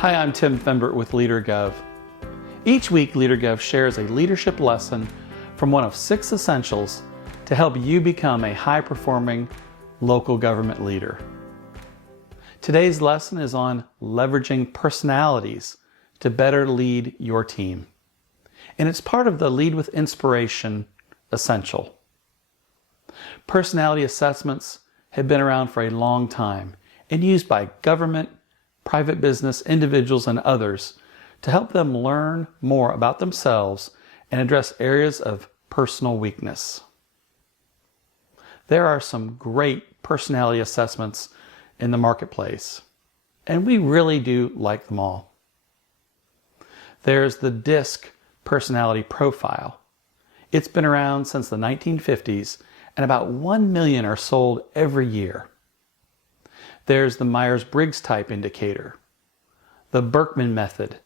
Hi, I'm Tim Thembert with LeaderGov. Each week, LeaderGov shares a leadership lesson from one of 6 essentials to help you become a high-performing local government leader. Today's lesson is on leveraging personalities to better lead your team. And it's part of the Lead with Inspiration essential. Personality assessments have been around for a long time and used by government, private business, individuals, and others to help them learn more about themselves and address areas of personal weakness. There are some great personality assessments in the marketplace, and we really do like them all. There's the DISC personality profile. It's been around since the 1950s, and about 1 million are sold every year. There's the Myers-Briggs type indicator, the Berkman method,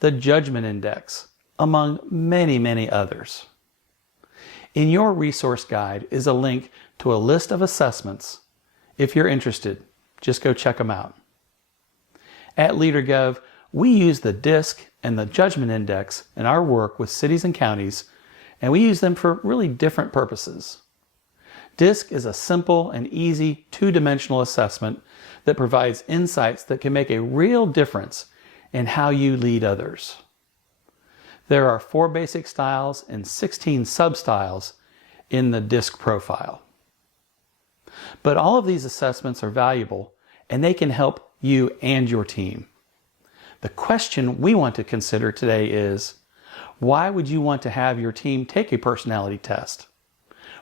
the judgment index, among many, many others. In your resource guide is a link to a list of assessments. If you're interested, just go check them out. At LeaderGov, we use the DISC and the judgment index in our work with cities and counties, and we use them for really different purposes. DISC is a simple and easy 2-dimensional assessment that provides insights that can make a real difference in how you lead others. There are 4 basic styles and 16 sub-styles in the DISC profile. But all of these assessments are valuable and they can help you and your team. The question we want to consider today is, why would you want to have your team take a personality test?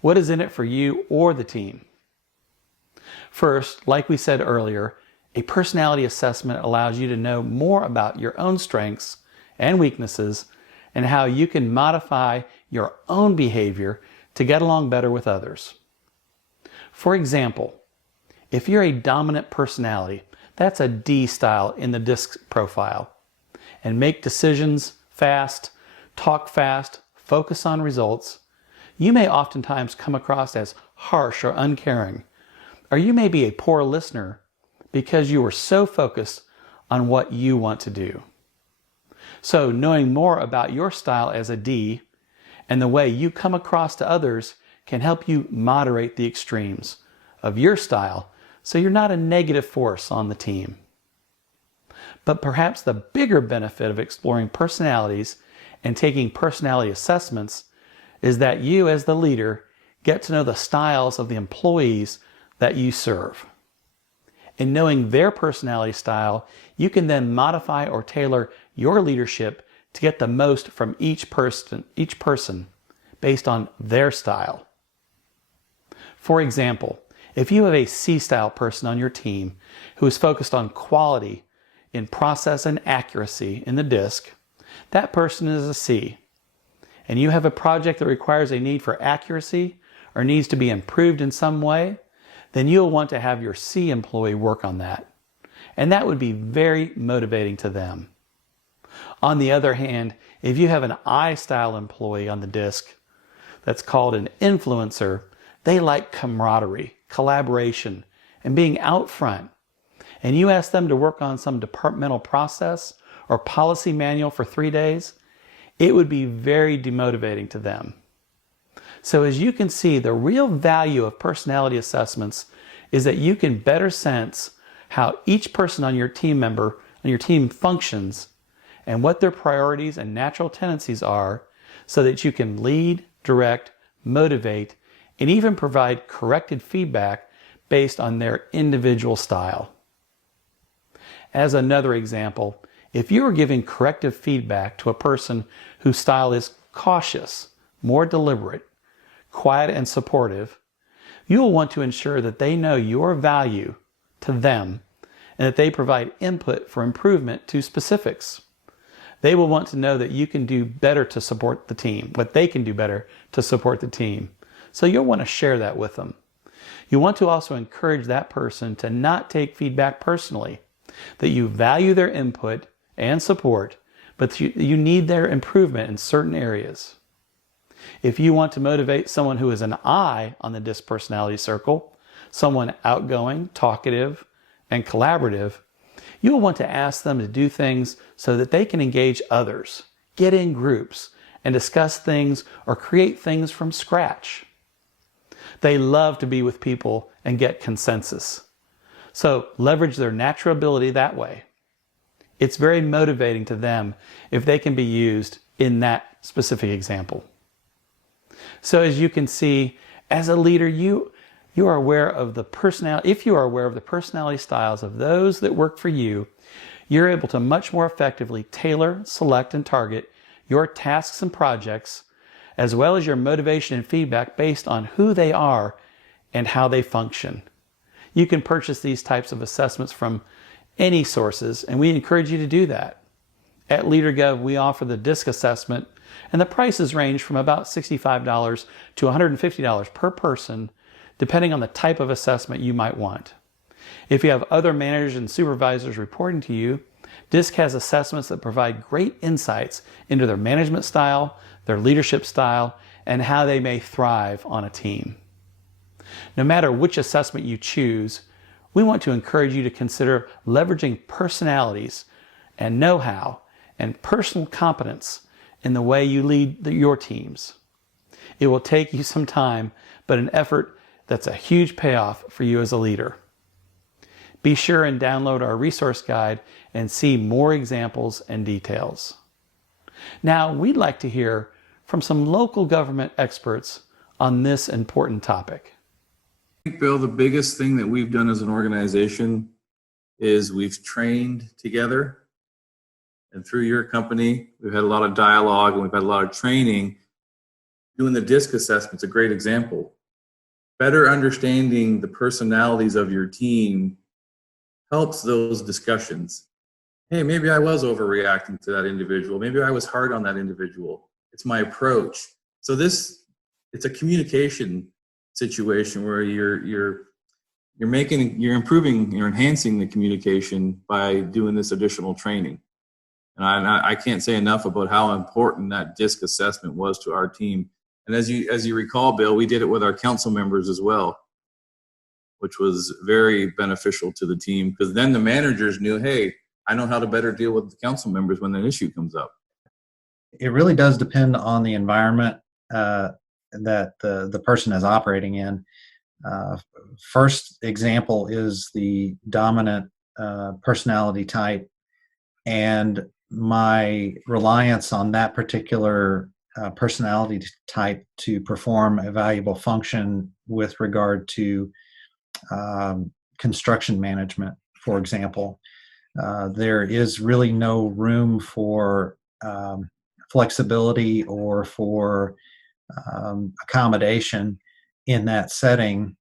What is in it for you or the team? First, like we said earlier, a personality assessment allows you to know more about your own strengths and weaknesses and how you can modify your own behavior to get along better with others. For example, if you're a dominant personality, that's a D style in the DISC profile, and make decisions fast, talk fast, focus on results, you may oftentimes come across as harsh or uncaring, or you may be a poor listener because you are so focused on what you want to do. So knowing more about your style as a D and the way you come across to others can help you moderate the extremes of your style so you're not a negative force on the team. But perhaps the bigger benefit of exploring personalities and taking personality assessments is that you as the leader get to know the styles of the employees that you serve. In knowing their personality style, you can then modify or tailor your leadership to get the most from each person based on their style. For example, if you have a C-style person on your team who is focused on quality in process and accuracy in the DISC, that person is a C. And you have a project that requires a need for accuracy or needs to be improved in some way, then you'll want to have your C employee work on that. And that would be very motivating to them. On the other hand, if you have an I-style employee on the DISC that's called an influencer, they like camaraderie, collaboration, and being out front. And you ask them to work on some departmental process or policy manual for 3 days, it would be very demotivating to them. So as you can see, the real value of personality assessments is that you can better sense how each person on your team functions and what their priorities and natural tendencies are so that you can lead, direct, motivate, and even provide corrected feedback based on their individual style. As another example, if you are giving corrective feedback to a person whose style is cautious, more deliberate, quiet and supportive, you will want to ensure that they know your value to them and that they provide input for improvement to specifics. They will want to know that you can do better to support the team, what they can do better to support the team. So you'll want to share that with them. You want to also encourage that person to not take feedback personally, that you value their input and support, but you need their improvement in certain areas. If you want to motivate someone who is an I on the DISC personality circle, someone outgoing, talkative, and collaborative, You will want to ask them to do things so that they can engage others, get in groups, and discuss things or create things from scratch. They love to be with people and get consensus. So leverage their natural ability that way. It's very motivating to them if they can be used in that specific example. So as you can see, as a leader, you are aware of the personality. If you are aware of the personality styles of those that work for you, you're able to much more effectively tailor, select, and target your tasks and projects, as well as your motivation and feedback based on who they are and how they function. You can purchase these types of assessments from any sources, and we encourage you to do that. At LeaderGov, we offer the DISC assessment, and the prices range from about $65 to $150 per person, depending on the type of assessment you might want. If you have other managers and supervisors reporting to you, DISC has assessments that provide great insights into their management style, their leadership style, and how they may thrive on a team. No matter which assessment you choose, we want to encourage you to consider leveraging personalities and know-how and personal competence in the way you lead your teams. It will take you some time, but an effort that's a huge payoff for you as a leader. Be sure and download our resource guide and see more examples and details. Now, we'd like to hear from some local government experts on this important topic. I think, Bill, the biggest thing that we've done as an organization is we've trained together. And through your company, we've had a lot of dialogue and we've had a lot of training. Doing the DISC assessment's a great example. Better understanding the personalities of your team helps those discussions. Hey, maybe I was overreacting to that individual. Maybe I was hard on that individual. It's my approach. So it's a communication situation where you're improving, you're enhancing the communication by doing this additional training. And I can't say enough about how important that DISC assessment was to our team. And as you recall, Bill, we did it with our council members as well, which was very beneficial to the team, because then the managers knew, hey, I know how to better deal with the council members when an issue comes up. It really does depend on the environment that the person is operating in. First example is the dominant personality type, and my reliance on that particular personality type to perform a valuable function with regard to construction management, for example. There is really no room for flexibility or for accommodation in that setting,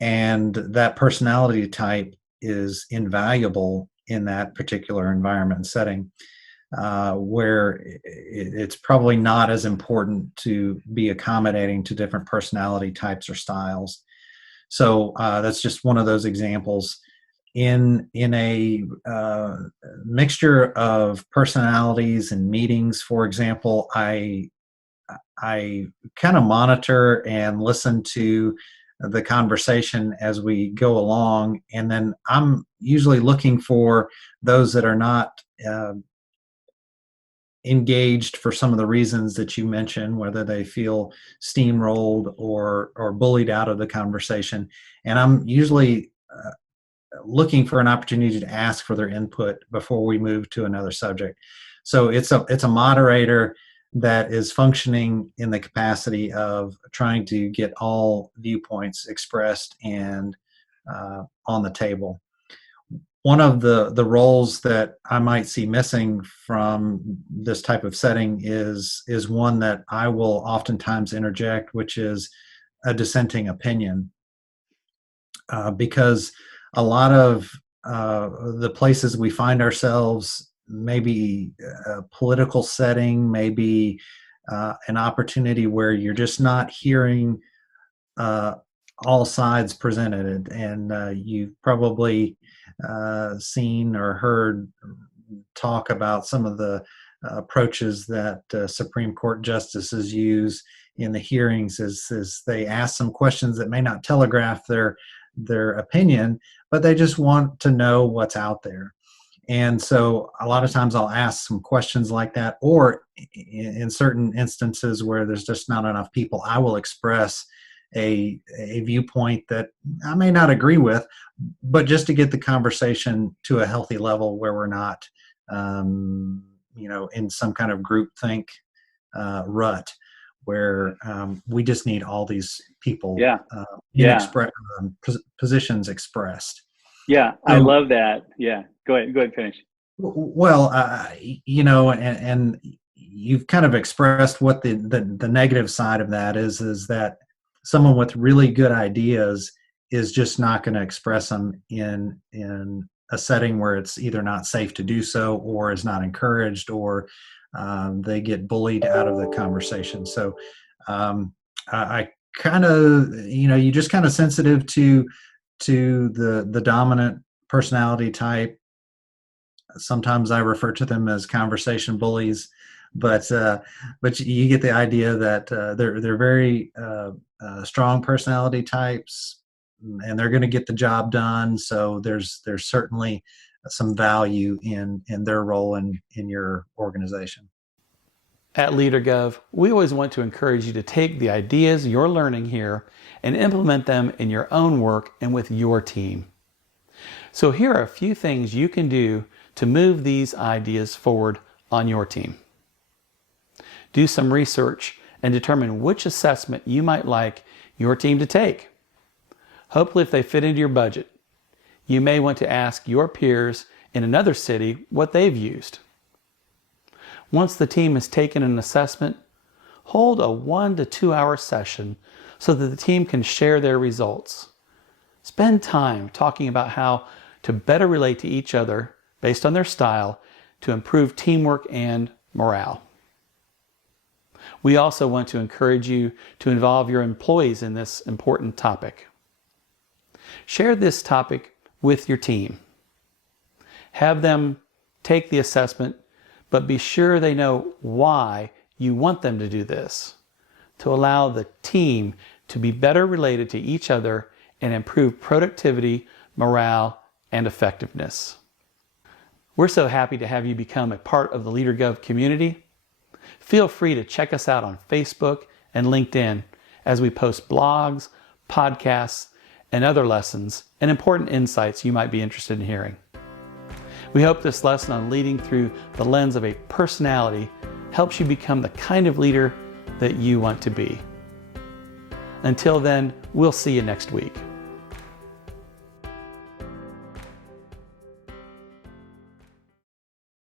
and that personality type is invaluable in that particular environment and setting, where it's probably not as important to be accommodating to different personality types or styles. So that's just one of those examples. In a mixture of personalities and meetings, for example, I kind of monitor and listen to the conversation as we go along, and then I'm usually looking for those that are not engaged for some of the reasons that you mentioned, whether they feel steamrolled or bullied out of the conversation, and I'm usually looking for an opportunity to ask for their input before we move to another subject. So it's a moderator that is functioning in the capacity of trying to get all viewpoints expressed and on the table. One of the roles that I might see missing from this type of setting is one that I will oftentimes interject, which is a dissenting opinion, because a lot of the places we find ourselves, maybe a political setting, maybe an opportunity where you're just not hearing all sides presented, and you've probably seen or heard talk about some of the approaches that Supreme Court justices use in the hearings as they ask some questions that may not telegraph their opinion, but they just want to know what's out there. And so a lot of times I'll ask some questions like that, or in certain instances where there's just not enough people, I will express a viewpoint that I may not agree with, but just to get the conversation to a healthy level where we're not, in some kind of groupthink rut where we just need all these people Yeah. in Yeah. positions expressed. Yeah. I love that. Yeah. Go ahead, finish. Well, and you've kind of expressed what the negative side of that is that someone with really good ideas is just not going to express them in a setting where it's either not safe to do so, or is not encouraged, or they get bullied out of the conversation. So I kind of, you're just kind of sensitive to the dominant personality type. Sometimes I refer to them as conversation bullies, but you get the idea that they're very strong personality types, and they're going to get the job done. So there's certainly some value in their role in your organization. At LeaderGov, we always want to encourage you to take the ideas you're learning here and implement them in your own work and with your team. So here are a few things you can do to move these ideas forward on your team. Do some research and determine which assessment you might like your team to take. Hopefully, if they fit into your budget, you may want to ask your peers in another city what they've used. Once the team has taken an assessment, hold a 1 to 2 hour session so that the team can share their results. Spend time talking about how to better relate to each other based on their style to improve teamwork and morale. We also want to encourage you to involve your employees in this important topic. Share this topic with your team. Have them take the assessment, but be sure they know why you want them to do this, to allow the team to be better related to each other and improve productivity, morale, and effectiveness. We're so happy to have you become a part of the LeaderGov community. Feel free to check us out on Facebook and LinkedIn as we post blogs, podcasts, and other lessons and important insights you might be interested in hearing. We hope this lesson on leading through the lens of a personality helps you become the kind of leader that you want to be. Until then, we'll see you next week.